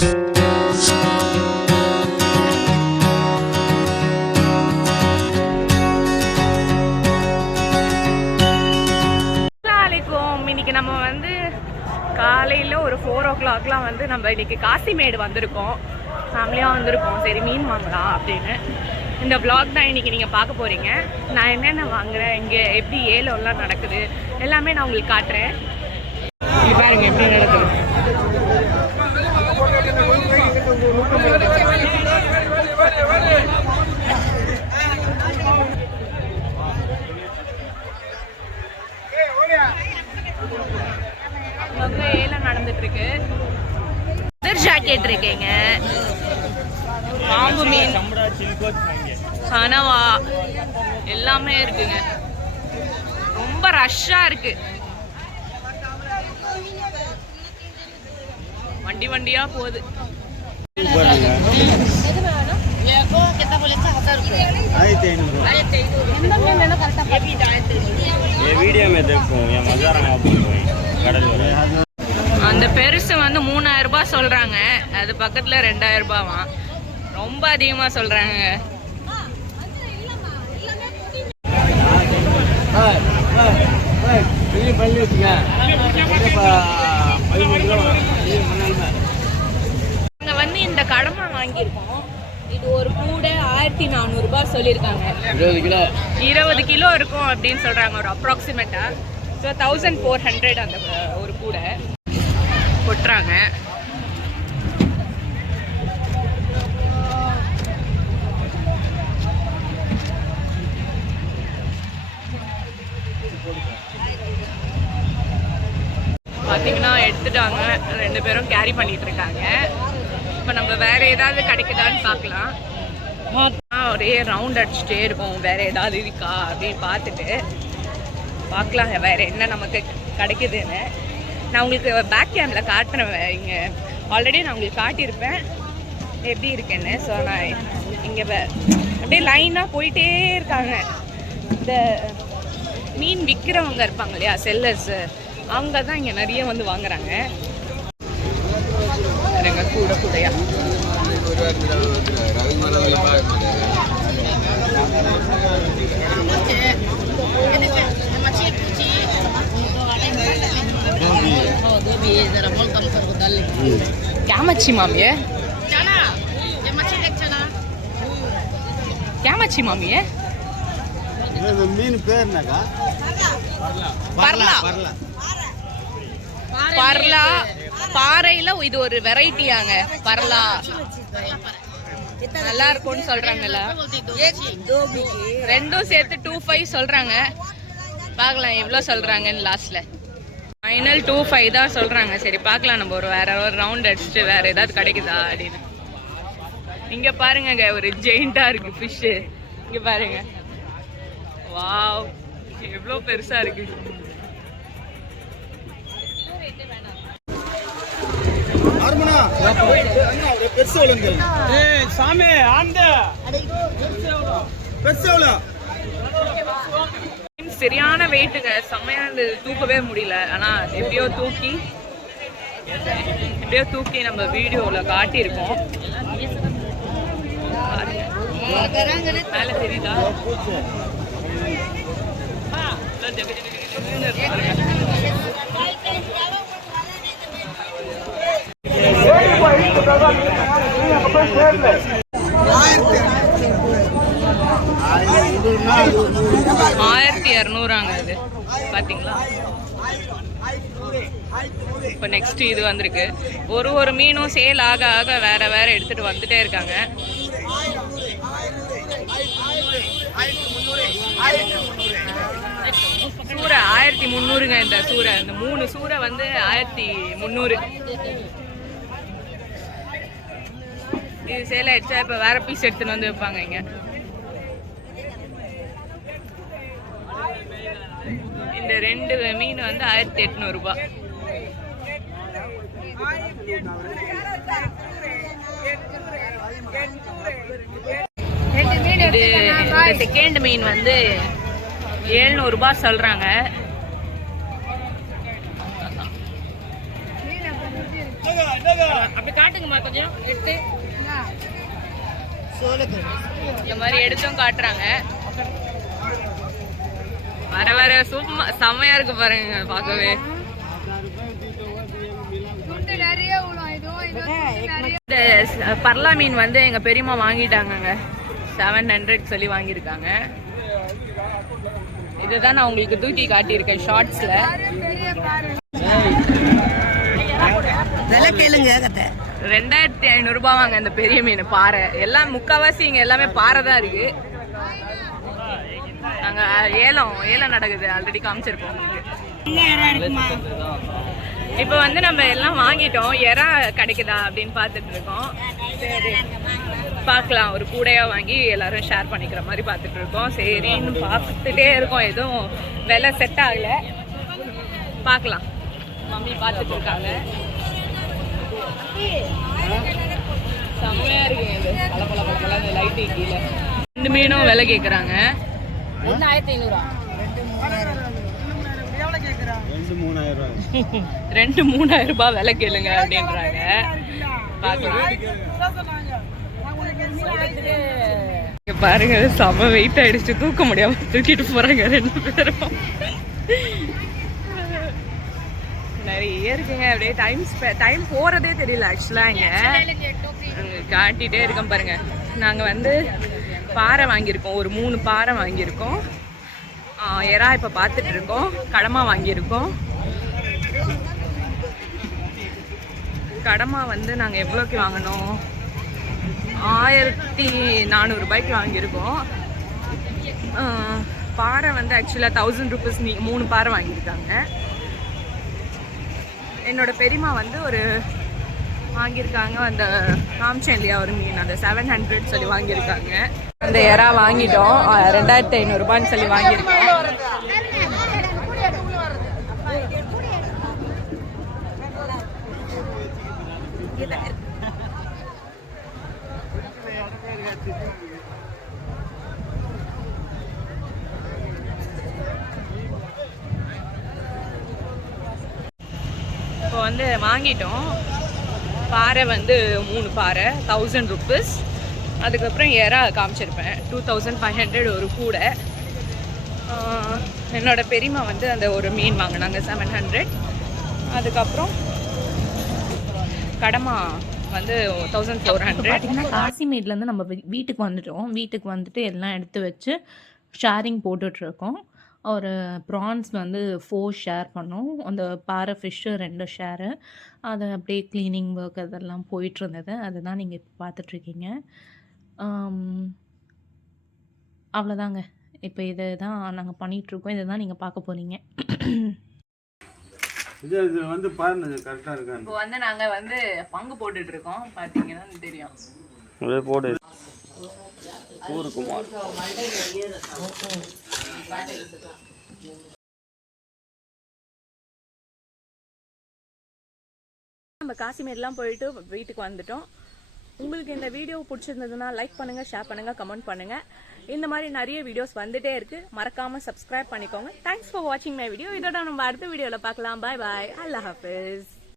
இன்னைக்கு நம்ம வந்து காலையில் ஒரு 4 o'clock வந்து நம்ம இன்னைக்கு காசிமேடு வந்திருக்கோம். ஃபேமிலியாக வந்திருக்கோம். சரி மீன் வாங்கலாம் அப்படின்னு. இந்த vlog தான் இன்னைக்கு நீங்கள் பார்க்க போகிறீங்க. நான் என்னென்ன வாங்குறேன், இங்கே எப்படி ஏலம்லாம் நடக்குது எல்லாமே நான் உங்களுக்கு காட்டுறேன். இது பாருங்க எப்படி நடக்குது. ரொம்ப ஏலம் நடந்துட்டு இருக்கு. ஜாக்கெட் இருக்கேங்க, பாம்பு மீன், கனவா எல்லாமே இருக்குங்க. ரொம்ப ரஷ்ஷா இருக்கு. வண்டி வண்டியா போகுது. அந்த பெருசு வந்து 3000 ரூபாய் சொல்றாங்க. அது பக்கத்துல 2000 ரூபாவா. ரொம்ப அதிகமா சொல்றாங்க. நாங்க வந்து இந்த கடமை வாங்கியிருக்கோம். இது ஒரு கூடை 1400 ரூபாய் சொல்லியிருக்காங்க. 20 கிலோ இருக்கும் அப்படின்னு சொல்றாங்க ஒரு அப்ராக்சிமேட்டா. ஸோ 1400 அந்த ஒரு கூடை கொட்டுறாங்க. பார்த்தீங்கன்னா எடுத்துட்டாங்க. 2 பேரும் கேரி பண்ணிட்டு இருக்காங்க. இப்போ நம்ம வேற ஏதாவது கிடைக்குதான்னு பார்க்கலாம். ஒரே ரவுண்ட் அடிச்சுட்டே இருக்கும். வேற ஏதாவது இருக்கா அப்படின்னு பார்த்துட்டு பார்க்கலாம் வேற என்ன நமக்கு கிடைக்குதுன்னு. நான் உங்களுக்கு பேக் கேமில் காட்டுறேன். இங்கே ஆல்ரெடி நான் உங்களுக்கு காட்டியிருப்பேன் எப்படி இருக்குன்னு. ஸோ நான் இங்கே அப்படியே லைனாக போயிட்டே இருக்காங்க. இந்த மீன் விற்கிறவங்க இருப்பாங்க இல்லையா, செல்லர்ஸு, அவங்க தான் இங்கே நிறைய வந்து வாங்குறாங்க. கூட கூடையா क्या मच्छी मामी है? क्या मच्छी मामी है? मीन पेर नगा परला परला பாறையில இது ஒரு வெரைட்டியாங்க பரலா. நல்லா இருக்கும்னு சொல்றாங்கல்ல. ரெண்டும் சேர்த்து 25 சொல்றாங்க. பார்க்கலாம் எவ்வளோ சொல்றாங்கன்னு லாஸ்ட்ல. ஃபைனல் 25 தான் சொல்றாங்க. சரி பார்க்கலாம், நம்ம வேற ஒரு ரவுண்ட் அடிச்சுட்டு வேற ஏதாவது கிடைக்குதா அப்படின்னு. இங்க பாருங்க ஒரு ஜெயிண்டா இருக்கு ஃபிஷ். இங்க பாருங்க, வாவ் எவ்வளோ பெருசா இருக்கு. சரியான வெயிட்டுங்க, செம்மையா தூக்கவே முடியல. ஆனா எப்படியோ தூக்கி நம்ம வீடியோல காட்டியிருக்கோம். மேல தெரியுதா? $1200 இது பாத்தீங்களா? இப்போ நெக்ஸ்ட் இது வந்திருக்கு. ஒரு மீனும் சேல் ஆக ஆக வேற வேற எடுத்துட்டு வந்துட்டே இருக்காங்க. சூரை 1300ங்க. இந்த சூரை, இந்த 3 சூரை வந்து 1300. இது சேல் ஆயிடுச்சா? இப்போ வேற பீஸ் எடுத்துன்னு வந்து வைப்பாங்க இங்க. இந்த 2 மீன் வந்து 1800 ரூபாய். இது செகண்ட் மீன் வந்து 700 ரூபாய் சொல்றாங்க. அப்படி காட்டுங்கம்மா கொஞ்சம் எடுத்து. இந்த மாதிரி எடுத்தும் காட்டுறாங்க. வர வர சும்மா செம்மையா இருக்கு பாருங்க பார்க்கவே. பர்லா மீன் வந்து எங்க பெரியம்மா வாங்கிட்டாங்க. 700 சொல்லி வாங்கியிருக்காங்க. இதுதான் நான் உங்களுக்கு தூக்கி காட்டியிருக்கேன் ஷார்ட்ஸ்ல. 2500 ரூபாய் வாங்க அந்த பெரிய மீன். பாறை எல்லாம் முக்காவாசி இங்க எல்லாமே பாறை தான் இருக்கு. நாங்க ஏலம் நடக்குது, ஆல்ரெடி காமிச்சிருக்கோம் உங்களுக்கு. இப்போ வந்து நம்ம எல்லாம் வாங்கிட்டோம். எறா கிடைக்குதா அப்படின்னு பார்த்துட்டு இருக்கோம். சரி பார்க்கலாம், ஒரு கூடையா வாங்கி எல்லாரும் ஷேர் பண்ணிக்கிற மாதிரி பார்த்துட்டு இருக்கோம். சரின்னு பார்த்துட்டே இருக்கோம், எதுவும் விலை செட் ஆகல. பார்க்கலாம், மம்மி பார்த்துட்டு இருக்காங்க. செம்மையா இருக்குங்க இது, பல பல பல பல இந்த லைட்டு கீழே. 2 மீனும் விலை கேட்குறாங்க. 1500. 2-3000 ரூபாய் விலை கேளுங்க அப்படின்றாங்க. பாருங்க செம வெயிட் ஆயிடுச்சு, தூக்க முடியாம தூக்கிட்டு போறாங்க 2 பேரும். நிறைய இருக்குங்க. அப்படியே டைம் போறதே தெரியல ஆக்சுவலா. இங்க காட்டிட்டே இருக்கோம் பாருங்க. நாங்க வந்து பாறை வாங்கியிருக்கோம், ஒரு 3 பாறை வாங்கியிருக்கோம். எறா இப்போ பார்த்துட்டு இருக்கோம். கடமா வாங்கியிருக்கோம். கடமா வந்து நாங்கள் எவ்வளோக்கு வாங்கினோம்? 1400 ரூபாய்க்கு வாங்கியிருக்கோம். பாறை வந்து ஆக்சுவலாக 1000 ரூபீஸ் 3 பாறை வாங்கியிருக்காங்க. என்னோட பெரியம்மா வந்து ஒரு வாங்கியிருக்காங்க, அந்த காமிச்சேன் இல்லையா ஒரு மீன், அந்த 700 சொல்லி வாங்கியிருக்காங்க. அந்த எறா வாங்கிட்டோம், 2500 ரூபான்னு சொல்லி வாங்கியிருக்கோம். இப்போ வந்து வாங்கிட்டோம். பாறை வந்து 3 பாறை 1000 ரூபீஸ். அதுக்கப்புறம் எறா காமிச்சிருப்பேன் 2500 ஒரு கூடை. என்னோட பெரியம்மா வந்து அந்த ஒரு மீன் வாங்கினாங்க 700. அதுக்கப்புறம் கடமா வந்து 1400. பார்த்தீங்கன்னா காசிமேட்லேருந்து நம்ம வீட்டுக்கு வந்துட்டோம். வீட்டுக்கு வந்துட்டு எல்லாம் எடுத்து வச்சு ஷேரிங் போட்டுட்ருக்கோம். ஒரு ப்ரான்ஸ் வந்து 4 ஷேர் பண்ணோம். அந்த பாறை ஃபிஷ்ஷு 2 ஷேரு. அதை அப்படியே க்ளீனிங் ஒர்க் அதெல்லாம் போயிட்டுருந்தது. அதுதான் நீங்கள் இப்போ பார்த்துட்ருக்கீங்க. அவ்வளோதாங்க. இப்போ இதை தான் நாங்கள் பண்ணிகிட்ருக்கோம். இதை தான் நீங்கள் பார்க்க போகிறீங்க. இது வந்து பாருங்க கரெக்டாக இருக்காங்க. இப்போ வந்து நாங்கள் வந்து பங்கு போட்டுட்டு இருக்கோம், பார்த்தீங்கன்னா தெரியும். போடு ஊருக்குமார். நம்ம காசிமேட்லாம் போயிட்டு வீட்டுக்கு வந்துட்டோம். உங்களுக்கு இந்த வீடியோ பிடிச்சிருந்ததுன்னா லைக் பண்ணுங்க, ஷேர் பண்ணுங்க, கமெண்ட் பண்ணுங்க. இந்த மாதிரி நிறைய வீடியோஸ் வந்துட்டே இருக்கு, மறக்காம சப்ஸ்கிரைப் பண்ணிக்கோங்க. தேங்க்ஸ் ஃபார் வாட்சிங் மை வீடியோ. இதோட நம்ம அடுத்த வீடியோல பார்க்கலாம். பாய் பாய், அல்லாஹ் ஹாஃபிஸ்.